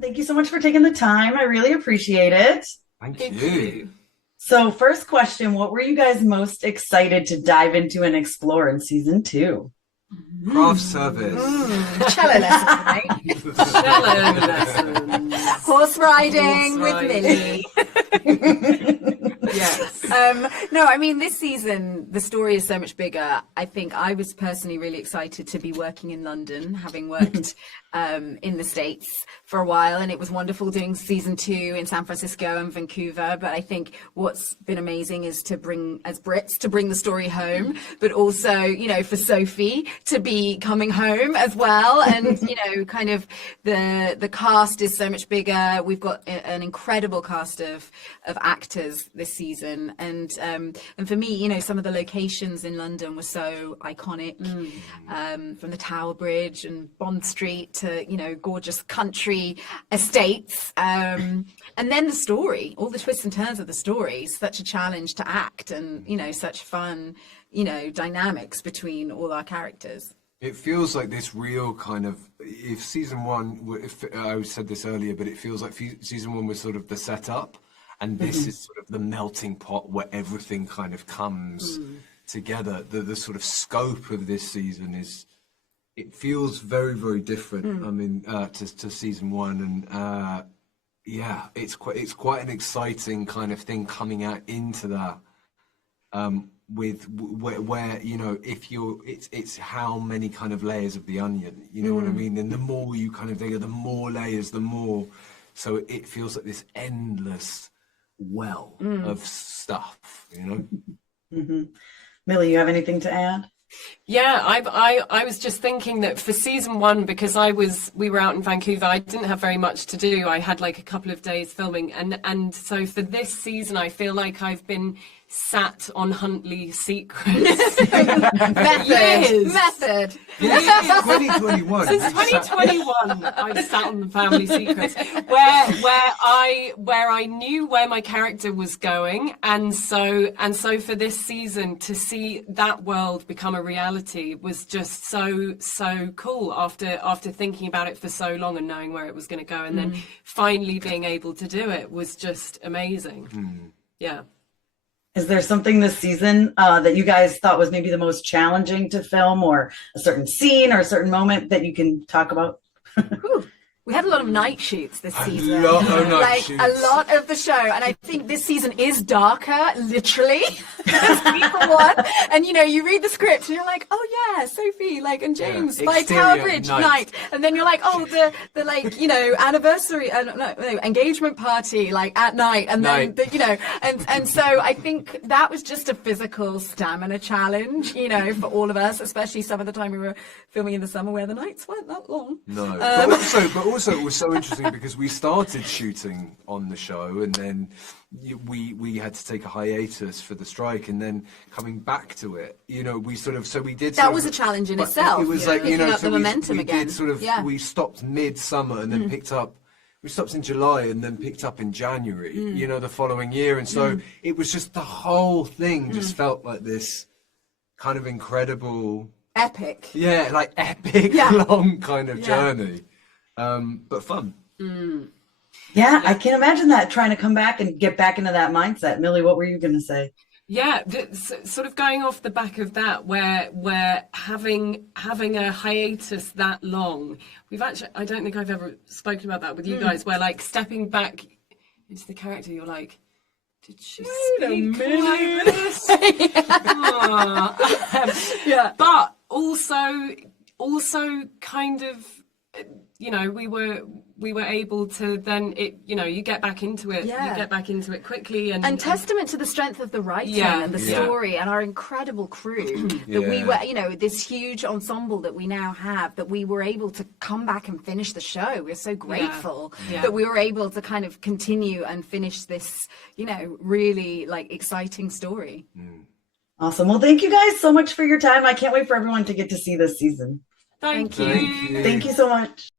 Thank you so much for taking the time. I really appreciate it. Thank you. So, first question, what were you guys most excited to dive into and explore in season two? Craft service. Cello lessons, right? Cello lessons. Horse riding with Millie. Yes. No, I mean, this season, the story is so much bigger. I think I was personally really excited to be working in London, having worked in the States for a while. And it was wonderful doing season two in San Francisco and Vancouver. But I think what's been amazing is to bring, as Brits, to bring the story home, but also, you know, for Sophie to be coming home as well. And, you know, kind of the cast is so much bigger. We've got an incredible cast of actors this season. And for me, you know, some of the locations in London were so iconic, from the Tower Bridge and Bond Street to, you know, gorgeous country estates. And then the story, all the twists and turns of the story, such a challenge to act and, you know, such fun, you know, dynamics between all our characters. It feels like this real kind of, if season one, if I said this earlier, but it feels like season one was sort of the setup, and this is sort of the melting pot where everything kind of comes together. The sort of scope of this season is, it feels very, very different. I mean, to season one, and yeah, it's quite an exciting kind of thing coming out into that. With where you know, if you're, it's how many kind of layers of the onion, you know what I mean, and the more you kind of dig, the more layers, the more, so it feels like this endless well of stuff, you know. Millie, you have anything to add? Yeah, I was just thinking that for season one, because we were out in Vancouver, I didn't have very much to do. I had like a couple of days filming, and so for this season, I feel like I've been sat on Huntley secrets. Method. Yeah, 2021. Since 2021, I've sat on the family secrets, where I knew where my character was going, and so for this season to see that world become a reality was just so cool. After thinking about it for so long and knowing where it was going to go, and then finally being able to do it was just amazing. Yeah. Is there something this season that you guys thought was maybe the most challenging to film, or a certain scene or a certain moment that you can talk about? We had a lot of night shoots this season. A lot of the show. And I think this season is darker, literally, than season one. And, you know, you read the script and you're like, oh, yeah, Sophie, like, and James by Tower Bridge night. And then you're like, oh, the like, you know, anniversary, engagement party, like, at night. And then, you know, and so I think that was just a physical stamina challenge, you know, for all of us, especially some of the time we were filming in the summer where the nights weren't that long. No, but also it was so interesting because we started shooting on the show, and then we had to take a hiatus for the strike, and then coming back to it, you know, we did. That was a challenge in itself. It was like, you know, up the momentum we again. did sort of, we stopped mid-summer and then picked up. We stopped in July and then picked up in January, you know, the following year, and so it was just the whole thing just felt like this kind of incredible. Epic. Yeah, like epic, long kind of journey. But fun. Yeah, I can imagine that, trying to come back and get back into that mindset. Millie, what were you going to say? Yeah, sort of going off the back of that, where having a hiatus that long, we've actually, I don't think I've ever spoken about that with you guys, where like stepping back into the character, you're like, did she speak like this? But also kind of, you know, we were able to then, you know, you get back into it. You get back into it quickly, and testament to the strength of the writing and the story and our incredible crew that we were, you know, this huge ensemble that we now have, that we were able to come back and finish the show. We're so grateful that we were able to kind of continue and finish this, you know, really like exciting story. Awesome. Well, thank you guys so much for your time. I can't wait for everyone to get to see this season. Thank you. Thank you so much.